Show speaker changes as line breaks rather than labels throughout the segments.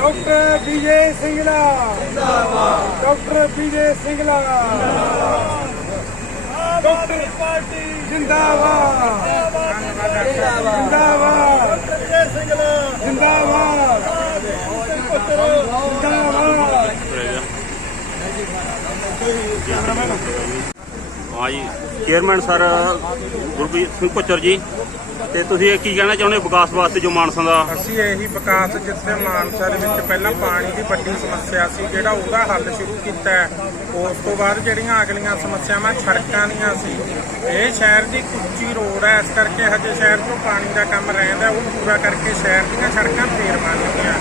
Doctor Vijay Singla ਜਿੰਦਾਬਾਦ doctor Vijay Singla doctor party ਜਿੰਦਾਬਾਦ। ਜਿੰਦਾਬਾਦ। ਵਿਜੇ ਸਿੰਘਲਾ ਜਿੰਦਾਬਾਦ। ਜਿੰਦਾਬਾਦ
ਹਾਂ ਜੀ। Chairman sir Gurpreet Singh Puchar ji. ਤੇ ਤੁਸੀਂ ਇਹ ਕੀ ਕਹਿਣਾ ਚਾਹੁੰਦੇ ਹੋ ਵਿਕਾਸ ਵਾਸਤੇ ਜੋ ਮਾਨਸਾ ਦਾ?
ਅਸੀਂ ਇਹੀ ਵਿਕਾਸ ਜਿੱਥੇ ਮਾਨਸਾ ਦੇ ਵਿੱਚ ਪਹਿਲਾਂ ਪਾਣੀ ਦੀ ਵੱਡੀ ਸਮੱਸਿਆ ਸੀ, ਜਿਹੜਾ ਉਹਦਾ ਹੱਲ ਸ਼ੁਰੂ ਕੀਤਾ ਹੈ। ਉਸ ਤੋਂ ਬਾਅਦ ਜਿਹੜੀਆਂ ਅਗਲੀਆਂ ਸਮੱਸਿਆਵਾਂ, ਸੜਕਾਂ ਦੀਆਂ ਸੀ। ਇਹ ਸ਼ਹਿਰ ਦੀ ਉੱਚੀ ਰੋਡ ਹੈ, ਇਸ ਕਰਕੇ ਹਜੇ ਸ਼ਹਿਰ ਤੋਂ ਪਾਣੀ ਦਾ ਕੰਮ ਰਹਿੰਦਾ ਉਹ ਪੂਰਾ ਕਰਕੇ ਸ਼ਹਿਰ ਦੀਆਂ ਸੜਕਾਂ ਫੇਰ ਬਣਨੀਆਂ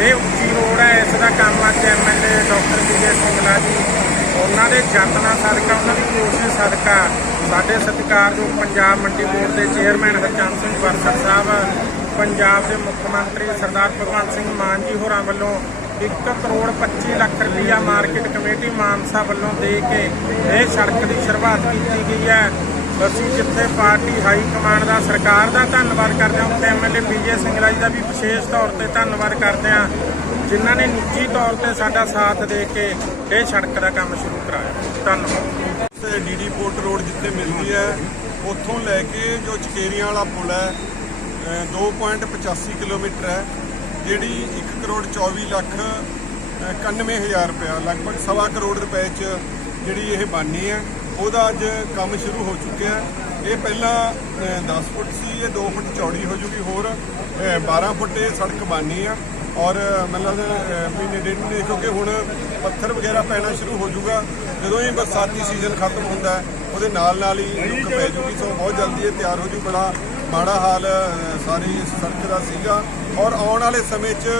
ਇਹ ਉੱਚੀ ਰੋਡ ਹੈ, ਇਸ ਦਾ ਕੰਮ ਅੱਜ ਐਮਐਲਏ ਡਾਕਟਰ ਵਿਜੇ ਸਿੰਗਲਾ ਜੀ ਉਹਨਾਂ ਦੇ ਯਤਨਾਂ ਸਦਕਾ, ਉਹਨਾਂ ਦੀ ਕੋਸ਼ਿਸ਼ ਸਦਕਾ। ਸਾਡੇ ਸਤਿਕਾਰਯੋਗ ਪੰਜਾਬ ਮੰਡੀ ਬੋਰਡ ਦੇ ਚੇਅਰਮੈਨ ਹਰਚੰਦ ਸਿੰਘ ਵਰਸਰ ਸਾਹਿਬ, ਪੰਜਾਬ ਦੇ ਮੁੱਖ ਮੰਤਰੀ ਸਰਦਾਰ ਭਗਵੰਤ ਸਿੰਘ ਮਾਨ ਜੀ ਹੋਰਾਂ ਵੱਲੋਂ 1 ਕਰੋੜ 25 ਲੱਖ ਰੁਪਈਆ ਮਾਰਕੀਟ ਕਮੇਟੀ ਮਾਨਸਾ ਵੱਲੋਂ ਦੇ ਕੇ ਇਹ ਸੜਕ ਦੀ ਸ਼ੁਰੂਆਤ ਕੀਤੀ ਗਈ ਹੈ। ਅਸੀਂ ਜਿੱਥੇ ਪਾਰਟੀ ਹਾਈ ਕਮਾਂਡ ਦਾ ਸਰਕਾਰ ਦਾ ਧੰਨਵਾਦ ਕਰਦੇ ਹਾਂ, ਉੱਥੇ ਐਮਐਲਏ ਪੀਜੇ ਸਿੰਗਲਾ ਜੀ ਦਾ ਵੀ ਵਿਸ਼ੇਸ਼ ਤੌਰ ਤੇ ਧੰਨਵਾਦ ਕਰਦੇ ਹਾਂ। ਜਿਨ੍ਹਾਂ ਨੇ ਨਿੱਜੀ ਤੌਰ ਤੇ ਸਾਡਾ ਸਾਥ ਦੇ ਕੇ ਇਹ ਸੜਕ ਦਾ ਕੰਮ ਸ਼ੁਰੂ ਕਰਾਇਆ। ਧੰਨਵਾਦ।
ਤੇ ਡੀਡੀ ਪੋਰਟ ਰੋਡ ਜਿੱਥੇ ਮਿਲਦੀ ਹੈ ਉੱਥੋਂ ਲੈ ਕੇ ਜੋ ਚਕੇਰੀਆਂ ਵਾਲਾ ਪੁਲ ਹੈ ਅ, 2.85 ਕਿਲੋਮੀਟਰ ਹੈ ਜਿਹੜੀ 1 ਕਰੋੜ 24 ਲੱਖ 91000 ਰੁਪਇਆ ਲਗਭਗ ਸਵਾ ਕਰੋੜ ਰੁਪਏ ਚ ਜਿਹੜੀ ਇਹ ਬਾਨੀ ਹੈ ਉਹਦਾ ਅੱਜ ਕੰਮ ਸ਼ੁਰੂ ਹੋ ਚੁੱਕਿਆ ਇਹ ਪਹਿਲਾਂ ਅ, 10 ਫੁੱਟ ਸੀ ਇਹ 2 ਫੁੱਟ ਚੌੜੀ ਹੋ ਜੂਗੀ ਹੋਰ ਅ, 12 ਫੁੱਟ ਇਹ ਸੜਕ ਬਾਨੀ ਆ। ਔਰ ਮੈਨੂੰ ਲੱਗਦਾ ਮਹੀਨੇ, ਡੇਢ ਮਹੀਨੇ ਕਿਉਂਕਿ ਹੁਣ ਪੱਥਰ ਵਗੈਰਾ ਪੈਣਾ ਸ਼ੁਰੂ ਹੋ ਜਾਊਗਾ। ਜਦੋਂ ਹੀ ਬਰਸਾਤੀ ਸੀਜ਼ਨ ਖਤਮ ਹੁੰਦਾ ਹੈ, ਉਹਦੇ ਨਾਲ ਨਾਲ ਹੀ ਰੁੱਕ ਪੈ ਜੂਗੀ, ਸੋ ਬਹੁਤ ਜਲਦੀ ਇਹ ਤਿਆਰ ਹੋ ਜੂ। ਬੜਾ ਮਾੜਾ ਹਾਲ ਸਾਰੀ ਸੜਕ ਦਾ ਸੀਗਾ। ਔਰ ਆਉਣ ਵਾਲੇ ਸਮੇਂ 'ਚ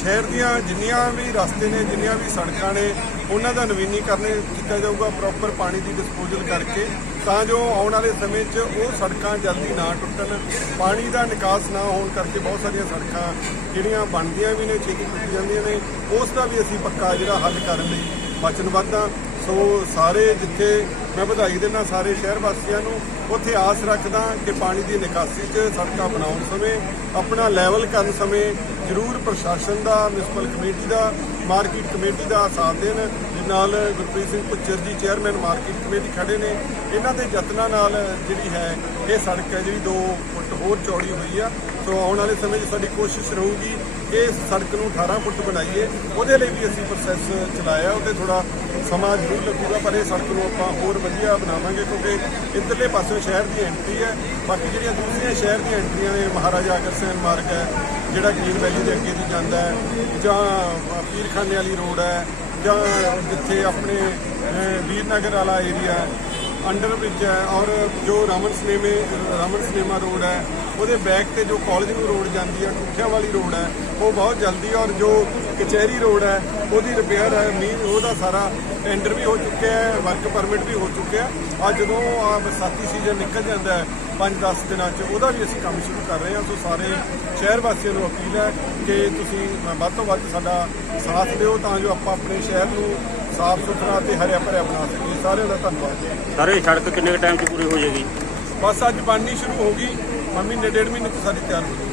ਸ਼ਹਿਰ ਦੀਆਂ ਜਿੰਨੀਆਂ ਵੀ ਰਸਤੇ ਨੇ, ਜਿੰਨੀਆਂ ਵੀ ਸੜਕਾਂ ਨੇ, ਉਹਨਾਂ ਦਾ ਨਵੀਨੀਕਰਨ ਕੀਤਾ ਜਾਊਗਾ ਪ੍ਰੋਪਰ ਪਾਣੀ ਦੀ ਡਿਸਪੋਜ਼ਲ ਕਰਕੇ। ਤਾਂ ਜੋ ਆਉਣ ਵਾਲੇ ਸਮੇਂ 'ਚ ਉਹ ਸੜਕਾਂ ਜਲਦੀ ਨਾ ਟੁੱਟਣ, ਪਾਣੀ ਦਾ ਨਿਕਾਸ ਨਾ ਹੋਣ ਕਰਕੇ ਬਹੁਤ ਸਾਰੀਆਂ ਸੜਕਾਂ ਜਿਹੜੀਆਂ ਬਣਦੀਆਂ ਵੀ ਨੇ, ਛੇਤੀ ਟੁੱਟ ਜਾਂਦੀਆਂ ਨੇ, ਉਸ ਦਾ ਵੀ ਅਸੀਂ ਪੱਕਾ ਜਿਹੜਾ ਹੱਲ ਕਰਨ ਲਈ ਵਚਨਬੱਧ ਹਾਂ। ਸੋ ਸਾਰੇ ਜਿੱਥੇ ਮੈਂ ਵਧਾਈ ਦਿੰਦਾ ਸਾਰੇ ਸ਼ਹਿਰ ਵਾਸੀਆਂ ਨੂੰ, ਉੱਥੇ ਆਸ ਰੱਖਦਾ ਕਿ ਪਾਣੀ ਦੀ ਨਿਕਾਸੀ 'ਚ ਸੜਕਾਂ ਬਣਾਉਣ ਸਮੇਂ, ਆਪਣਾ ਲੈਵਲ ਕਰਨ ਸਮੇਂ ਜ਼ਰੂਰ ਪ੍ਰਸ਼ਾਸਨ ਦਾ ਮਿਊਨਿਸਪਲ ਕਮੇਟੀ ਦਾ ਮਾਰਕੀਟ ਕਮੇਟੀ ਦਾ ਸਾਥ ਦੇਣ ਦੇ ਨਾਲ ਗੁਰਪ੍ਰੀਤ ਸਿੰਘ ਪੁੱਚਰ ਜੀ ਚੇਅਰਮੈਨ ਮਾਰਕੀਟ ਕਮੇਟੀ ਖੜੇ ਨੇ। ਇਹਨਾਂ ਦੇ ਯਤਨਾਂ ਨਾਲ ਜਿਹੜੀ ਹੈ, ਇਹ ਸੜਕ ਹੈ, ਜਿਹੜੀ 2 ਫੁੱਟ ਹੋਰ ਚੌੜੀ ਹੋਈ ਆ। ਸੋ ਆਉਣ ਵਾਲੇ ਸਮੇਂ 'ਚ ਸਾਡੀ ਕੋਸ਼ਿਸ਼ ਰਹੂਗੀ ਕਿ ਸੜਕ ਨੂੰ 18 ਫੁੱਟ ਬਣਾਈਏ। ਉਹਦੇ ਲਈ ਵੀ ਅਸੀਂ ਪ੍ਰੋਸੈਸ ਚਲਾਇਆ, ਉਹਦੇ ਥੋੜਾ ਸਮਾਂ ਜ਼ਰੂਰ ਲੱਗੂਗਾ, ਪਰ ਇਹ ਸੜਕ ਨੂੰ ਆਪਾਂ ਹੋਰ ਵਧੀਆ ਬਣਾਵਾਂਗੇ, ਕਿਉਂਕਿ ਇੱਧਰਲੇ ਪਾਸੇ ਸ਼ਹਿਰ ਦੀ ਐਂਟਰੀ ਹੈ। ਬਾਕੀ ਜਿਹੜੀਆਂ ਦੂਸਰੀਆਂ ਸ਼ਹਿਰ ਦੀਆਂ ਐਂਟਰੀਆਂ ਨੇ, ਮਹਾਰਾਜਾ ਅਗਰਸੈਨ ਮਾਰਗ ਹੈ, ਜਿਹੜਾ ਗ੍ਰੀਨ ਵੈਲੀ ਦੇ ਅੱਗੇ ਦੀ ਜਾਂਦਾ ਹੈ, ਜਾਂ ਪੀਰਖਾਨੇ ਵਾਲੀ ਰੋਡ ਹੈ, ਜਾਂ ਜਿੱਥੇ ਆਪਣੇ ਵੀਰਨਗਰ ਵਾਲਾ ਏਰੀਆ ਹੈ, ਅੰਡਰ ਬ੍ਰਿਜ ਹੈ, ਔਰ ਜੋ ਰਮਨ ਸਿਨੇਮੇ, ਰਮਨ ਸਿਨੇਮਾ ਰੋਡ ਹੈ, ਉਹਦੇ ਬੈਕ ਤੇ ਜੋ ਕਾਲਜ ਨੂੰ ਰੋਡ ਜਾਂਦੀ ਹੈ ਕੁੱਖਿਆਂ ਵਾਲੀ ਰੋਡ ਹੈ, ਉਹ ਬਹੁਤ ਜਲਦੀ ਔਰ ਜੋ ਕਚਹਿਰੀ ਰੋਡ ਹੈ ਉਹਦੀ ਰਿਪੇਅਰ ਹੈ ਮੀਨ ਉਹਦਾ ਸਾਰਾ ਟੈਂਡਰ ਵੀ ਹੋ ਚੁੱਕਿਆ ਹੈ ਵਰਕ ਪਰਮਿਟ ਵੀ ਹੋ ਚੁੱਕਿਆ ਹੈ। ਅੱਜ ਜਦੋਂ ਆ ਬਰਸਾਤੀ ਸੀਜ਼ਨ ਨਿਕਲ ਜਾਂਦਾ ਹੈ 5-10 ਦਿਨਾਂ 'ਚ ਉਹਦਾ ਵੀ ਅਸੀਂ ਕੰਮ ਸ਼ੁਰੂ ਕਰ ਰਹੇ ਹਾਂ। ਸੋ ਸਾਰੇ ਸ਼ਹਿਰ ਵਾਸੀਆਂ ਨੂੰ ਅਪੀਲ ਹੈ ਕਿ ਤੁਸੀਂ ਵੱਧ ਤੋਂ ਵੱਧ ਸਾਡਾ ਸਾਥ ਦਿਓ ਤਾਂ ਜੋ ਆਪਾਂ ਆਪਣੇ ਸ਼ਹਿਰ ਨੂੰ ਸਾਫ਼ ਸੁਥਰਾ ਤੇ ਹਰਿਆ ਭਰਿਆ ਬਣਾ ਸਕੀਏ। ਸਾਰਿਆਂ ਦਾ ਧੰਨਵਾਦ।
ਸਾਰੇ ਸੜਕ ਕਿੰਨੇ ਟਾਈਮ 'ਚ ਪੂਰੀ ਹੋ ਜਾਏਗੀ?
ਬਸ ਅੱਜ ਬਣਨੀ ਸ਼ੁਰੂ ਹੋ ਗਈ। ਮਹੀਨੇ ਡੇਢ ਮਹੀਨੇ ਚ ਸਾਡੀ ਤਿਆਰ ਹੋ ਜਾਊਗੀ